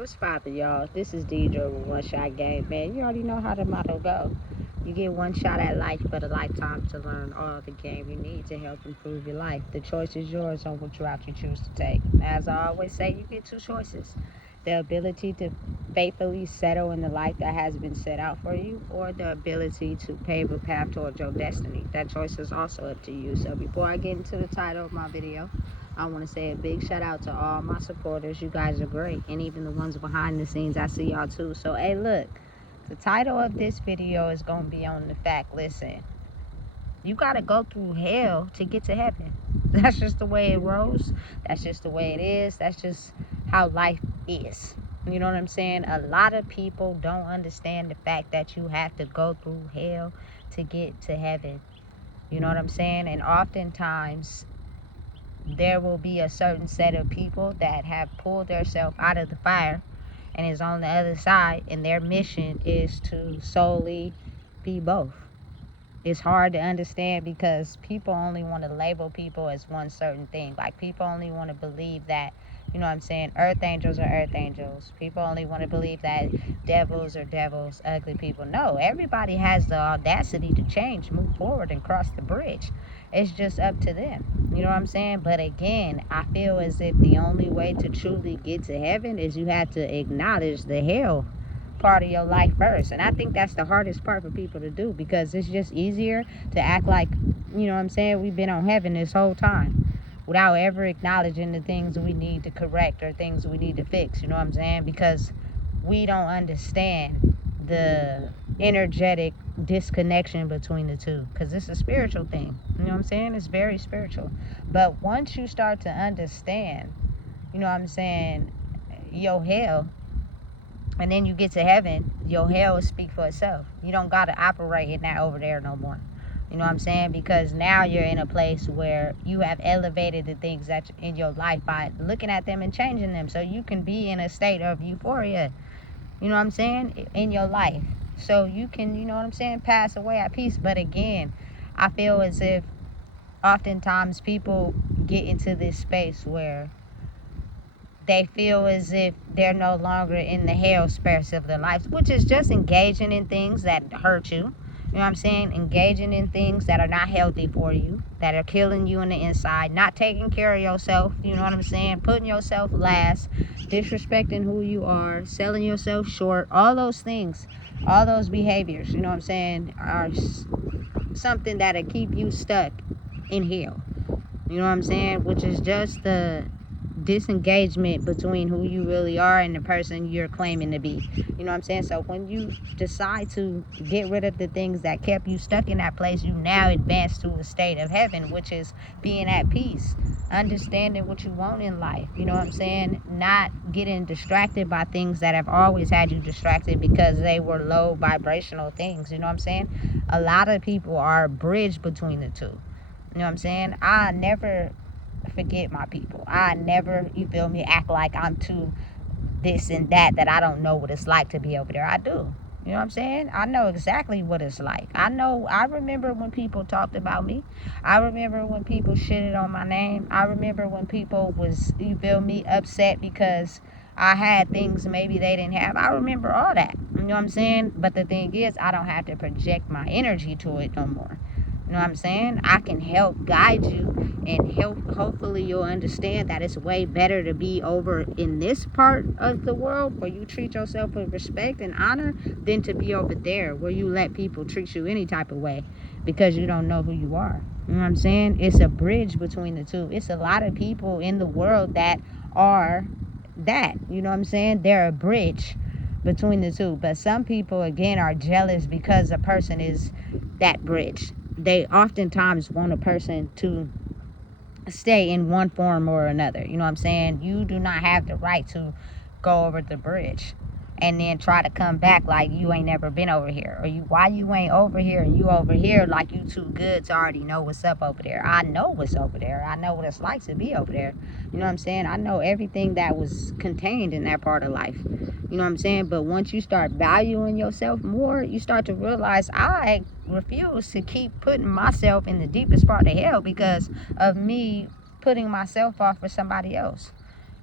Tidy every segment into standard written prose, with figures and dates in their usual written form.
What's poppin', y'all? This is Deidre with One Shot Game. Man, you already know how the motto go. You get one shot at life, but a lifetime to learn all the game you need to help improve your life. The choice is yours on which route you choose to take. As I always say, you get two choices: the ability to faithfully settle in the life that has been set out for you, or the ability to pave a path towards your destiny. That choice is also up to you. So before I get into the title of my video, I want to say a big shout out to all my supporters. You guys are great. And even the ones behind the scenes, I see y'all too. So, hey, look, the title of this video is going to be on the fact, listen, you got to go through hell to get to heaven. That's just the way it rolls. That's just the way it is. That's just how life is. You know what I'm saying? A lot of people don't understand the fact that you have to go through hell to get to heaven. You know what I'm saying? And oftentimes, there will be a certain set of people that have pulled themselves out of the fire and is on the other side, and their mission is to solely be both. It's hard to understand because people only want to label people as one certain thing. Like, people only want to believe that, you know what I'm saying, earth angels are earth angels. People only want to believe that devils are devils, ugly people. No, everybody has the audacity to change, move forward, and cross the bridge. It's just up to them. You know what I'm saying? But again, I feel as if the only way to truly get to heaven is you have to acknowledge the hell part of your life first. And I think that's the hardest part for people to do, because it's just easier to act like, you know what I'm saying, we've been on heaven this whole time without ever acknowledging the things we need to correct or things we need to fix. You know what I'm saying? Because we don't understand the energetic disconnection between the two, because it's a spiritual thing. You know what I'm saying? It's very spiritual. But once you start to understand, you know what I'm saying, your hell, and then you get to heaven, your hell will speak for itself. You don't got to operate in that over there no more. You know what I'm saying? Because now you're in a place where you have elevated the things that in your life by looking at them and changing them, so you can be in a state of euphoria, you know what I'm saying, in your life. So you can, you know what I'm saying, pass away at peace. But again, I feel as if oftentimes people get into this space where they feel as if they're no longer in the hell space of their lives, which is just engaging in things that hurt you. You know what I'm saying? Engaging in things that are not healthy for you, that are killing you on the inside, not taking care of yourself, you know what I'm saying? Putting yourself last, disrespecting who you are, selling yourself short, all those things, all those behaviors, you know what I'm saying, are something that'll keep you stuck in hell. You know what I'm saying? Which is just the disengagement between who you really are and the person you're claiming to be. You know what I'm saying? So when you decide to get rid of the things that kept you stuck in that place, you now advance to a state of heaven, which is being at peace, understanding what you want in life. You know what I'm saying? Not getting distracted by things that have always had you distracted because they were low vibrational things. You know what I'm saying? A lot of people are a bridge between the two. You know what I'm saying? I never forget my people. I never, you feel me, act like I'm too this and that I don't know what it's like to be over there. I do. You know what I'm saying? I know exactly what it's like. I remember when people talked about me. I remember when people shitted on my name. I remember when people was, you feel me, upset because I had things maybe they didn't have. I remember all that. You know what I'm saying? But the thing is, I don't have to project my energy to it no more. You know what I'm saying? I can help guide you and help. Hopefully you'll understand that it's way better to be over in this part of the world where you treat yourself with respect and honor than to be over there where you let people treat you any type of way because you don't know who you are. You know what I'm saying? It's a bridge between the two. It's a lot of people in the world that are that. You know what I'm saying? They're a bridge between the two. But some people, again, are jealous because a person is that bridge. They oftentimes want a person to stay in one form or another. You know what I'm saying? You do not have the right to go over the bridge and then try to come back like you ain't never been over here, or why you ain't over here and you over here like you too good to already know what's up over there. I know what's over there. I know what it's like to be over there. You know what I'm saying? I know everything that was contained in that part of life. You know what I'm saying? But once you start valuing yourself more, you start to realize I refuse to keep putting myself in the deepest part of hell because of me putting myself off for somebody else.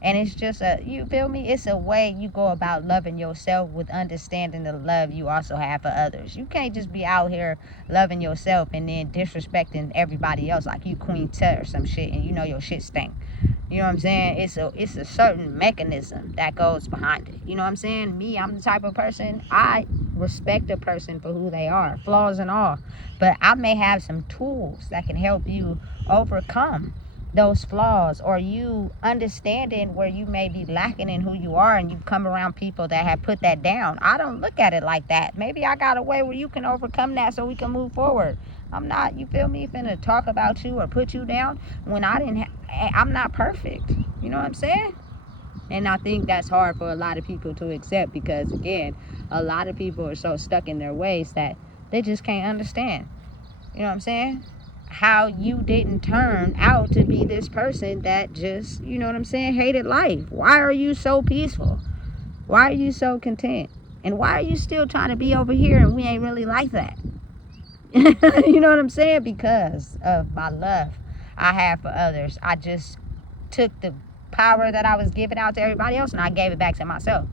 And it's just you feel me? It's a way you go about loving yourself with understanding the love you also have for others. You can't just be out here loving yourself and then disrespecting everybody else like you Queen Tut or some shit and you know your shit stink. You know what I'm saying? It's a certain mechanism that goes behind it. You know what I'm saying? Me, I'm the type of person, I respect a person for who they are, flaws and all. But I may have some tools that can help you overcome those flaws, or you understanding where you may be lacking in who you are, and you come around people that have put that down. I don't look at it like that. Maybe I got a way where you can overcome that so we can move forward. I'm not, you feel me, finna talk about you or put you down when I'm not perfect. You know what I'm saying? And I think that's hard for a lot of people to accept because, again, a lot of people are so stuck in their ways that they just can't understand. You know what I'm saying? How you didn't turn out to be this person that just, you know what I'm saying, hated life. Why are you so peaceful? Why are you so content? And why are you still trying to be over here and we ain't really like that? You know what I'm saying? Because of my love I have for others. I just took the power that I was giving out to everybody else and I gave it back to myself.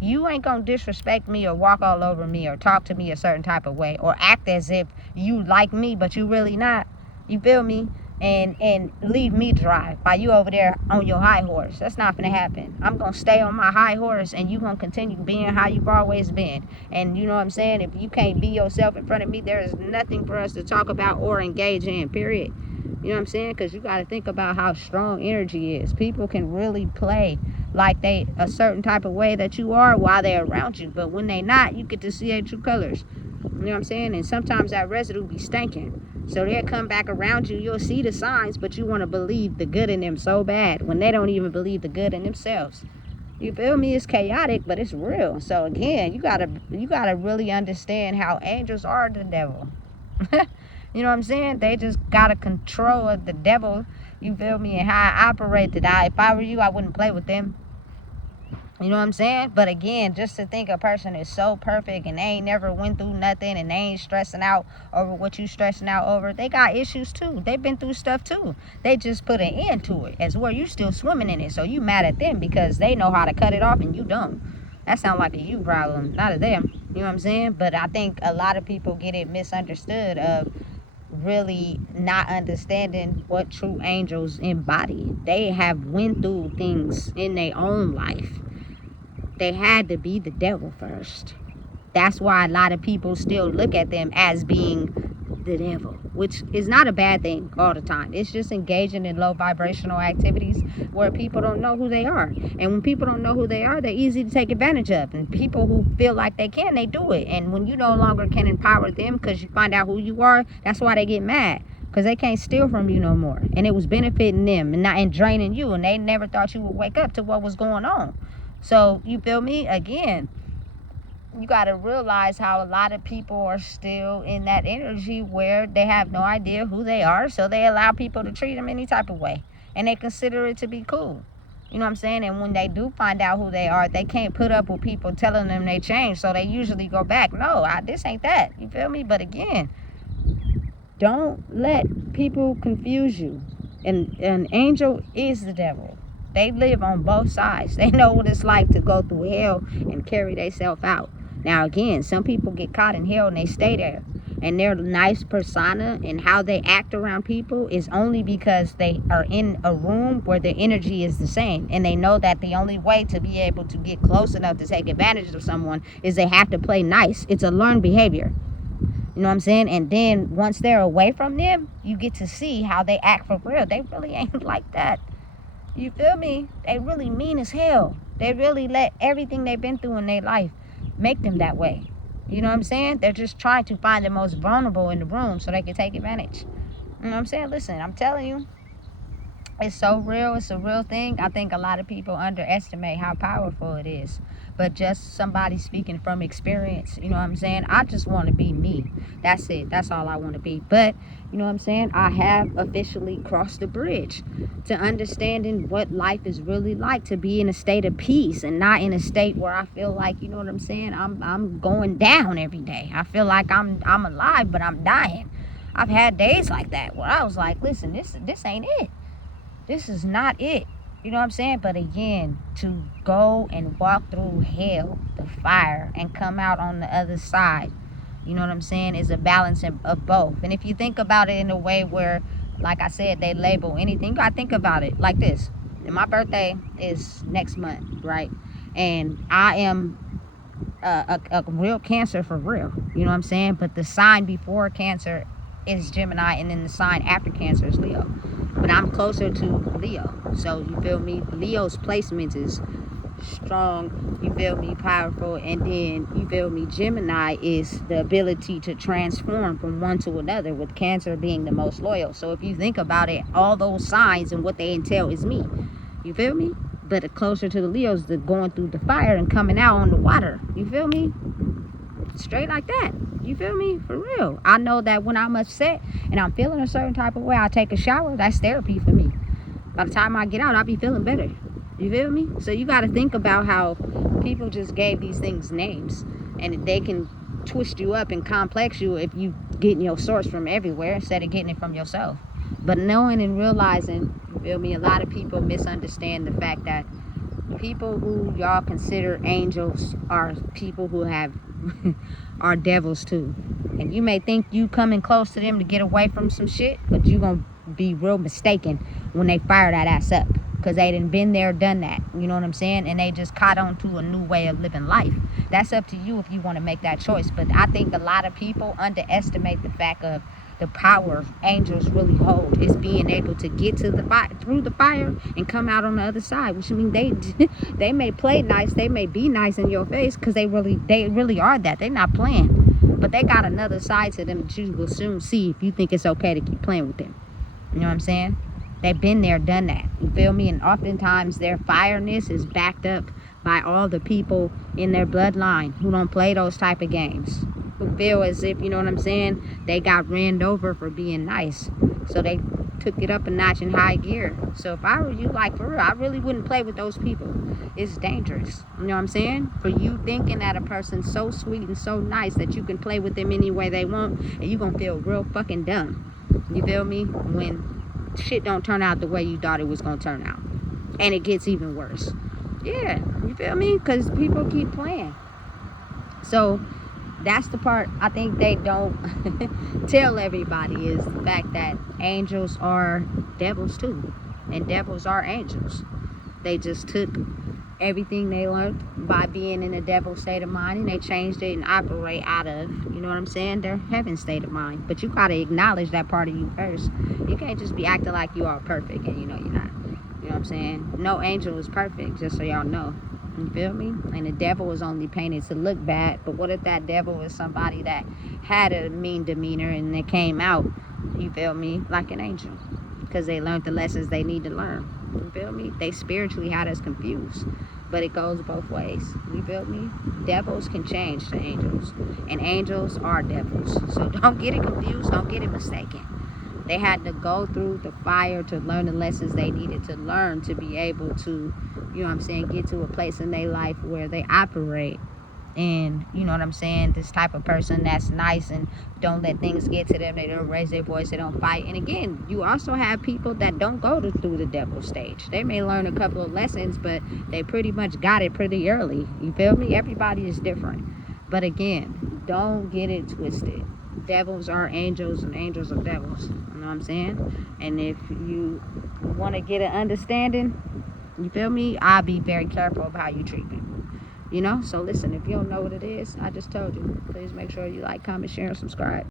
You ain't gonna disrespect me or walk all over me or talk to me a certain type of way or act as if you like me but you really not. You feel me? And leave me dry while you over there on your high horse. That's not gonna happen. I'm gonna stay on my high horse and you gonna continue being how you've always been. And you know what I'm saying? If you can't be yourself in front of me, there is nothing for us to talk about or engage in, period. You know what I'm saying? Because you got to think about how strong energy is. People can really play like they a certain type of way that you are while they're around you. But when they not, you get to see their true colors. You know what I'm saying? And sometimes that residue be stinking. So they'll come back around you. You'll see the signs, but you want to believe the good in them so bad when they don't even believe the good in themselves. You feel me? It's chaotic, but it's real. So again, you gotta really understand how angels are the devil. You know what I'm saying? They just got a control of the devil. You feel me? And how I operate that. If I were you, I wouldn't play with them. You know what I'm saying? But again, just to think a person is so perfect and they ain't never went through nothing and they ain't stressing out over what you stressing out over. They got issues too. They've been through stuff too. They just put an end to it. As where you still swimming in it. So you mad at them because they know how to cut it off and you don't. That sounds like a you problem, not a them. You know what I'm saying? But I think a lot of people get it misunderstood of really not understanding what true angels embody. They have went through things in their own life. They had to be the devil first. That's why a lot of people still look at them as being the devil, which is not a bad thing all the time. It's just engaging in low vibrational activities where people don't know who they are. And when people don't know who they are, they're easy to take advantage of. And people who feel like they can, they do it. And when you no longer can empower them because you find out who you are, that's why they get mad. Because they can't steal from you no more. And it was benefiting them and draining you. And they never thought you would wake up to what was going on. So, you feel me? Again, you got to realize how a lot of people are still in that energy where they have no idea who they are. So they allow people to treat them any type of way. And they consider it to be cool. You know what I'm saying? And when they do find out who they are, they can't put up with people telling them they changed. So they usually go back. No, this ain't that. You feel me? But again, don't let people confuse you. And an angel is the devil. They live on both sides. They know what it's like to go through hell and carry themselves out. Now, again, some people get caught in hell and they stay there. And their nice persona and how they act around people is only because they are in a room where the energy is the same. And they know that the only way to be able to get close enough to take advantage of someone is they have to play nice. It's a learned behavior. You know what I'm saying? And then once they're away from them, you get to see how they act for real. They really ain't like that. You feel me? They really mean as hell. They really let everything they've been through in their life make them that way. You know what I'm saying? They're just trying to find the most vulnerable in the room so they can take advantage. You know what I'm saying? Listen, I'm telling you, it's so real. It's a real thing. I think a lot of people underestimate how powerful it is. But just somebody speaking from experience, you know what I'm saying? I just want to be me. That's it. That's all I want to be. But, you know what I'm saying? I have officially crossed the bridge to understanding what life is really like, to be in a state of peace and not in a state where I feel like, you know what I'm saying? I'm going down every day. I feel like I'm alive, but I'm dying. I've had days like that where I was like, listen, this ain't it. This is not it. You know what I'm saying? But again, to go and walk through hell, the fire, and come out on the other side, you know what I'm saying, is a balance of both. And if you think about it in a way where, like I said, they label anything, you gotta think about it like this. My birthday is next month, right? And I am a real Cancer for real. You know what I'm saying? But the sign before Cancer is Gemini, and then the sign after Cancer is Leo. But I'm closer to Leo. So you feel me? Leo's placement is strong, you feel me, powerful, and then you feel me, Gemini is the ability to transform from one to another, with Cancer being the most loyal. So if you think about it, all those signs and what they entail is me. You feel me? But closer to the Leos, the going through the fire and coming out on the water. You feel me? Straight like that. You feel me? For real. I know that when I'm upset and I'm feeling a certain type of way, I take a shower. That's therapy for me. By the time I get out, I'll be feeling better. You feel me? So you got to think about how people just gave these things names, and they can twist you up and complex you if you getting your source from everywhere instead of getting it from yourself. But knowing and realizing, you feel me, a lot of people misunderstand the fact that people who y'all consider angels are people who have are devils too. And you may think you coming close to them to get away from some shit, but you gonna be real mistaken when they fire that ass up, because they done been there, done that. You know what I'm saying? And they just caught on to a new way of living life. That's up to you if you want to make that choice. But I think a lot of people underestimate the fact of the power angels really hold is being able to get to the fire, through the fire, and come out on the other side. Which means they may play nice, they may be nice in your face, because they really are that. They're not playing, but they got another side to them that you will soon see if you think it's okay to keep playing with them. You know what I'm saying? They've been there, done that. You feel me? And oftentimes their fireness is backed up by all the people in their bloodline who don't play those type of games, who feel as if, you know what I'm saying, they got ran over for being nice. So they took it up a notch in high gear. So if I were you, like, for real, I really wouldn't play with those people. It's dangerous. You know what I'm saying? For you thinking that a person's so sweet and so nice that you can play with them any way they want, and you gonna feel real fucking dumb. You feel me? When shit don't turn out the way you thought it was gonna turn out, and it gets even worse. Yeah, you feel me? Because people keep playing. So that's the part I think they don't tell everybody, is the fact that angels are devils too, and devils are angels. They just took everything they learned by being in a devil state of mind, and they changed it and operate out of, you know what I'm saying, their heaven state of mind. But you gotta acknowledge that part of you first. You can't just be acting like you are perfect and you know you're not. You know what I'm saying? No angel is perfect, just so y'all know. You feel me? And the devil is only painted to look bad. But what if that devil is somebody that had a mean demeanor and they came out, you feel me, like an angel? Because they learned the lessons they need to learn. You feel me? They spiritually had us confused. But it goes both ways. You feel me? Devils can change to angels, and angels are devils. So don't get it confused. Don't get it mistaken. They had to go through the fire to learn the lessons they needed to learn to be able to, you know what I'm saying, get to a place in their life where they operate. And you know what I'm saying, this type of person that's nice and don't let things get to them. They don't raise their voice, they don't fight. And again, you also have people that don't go through the devil stage. They may learn a couple of lessons, but they pretty much got it pretty early. You feel me? Everybody is different. But again, don't get it twisted. Devils are angels and angels are devils. You know what I'm saying? And if you want to get an understanding, you feel me, I'll be very careful about how you treat people. You know? So listen, if you don't know what it is, I just told you. Please make sure you like, comment, share, and subscribe.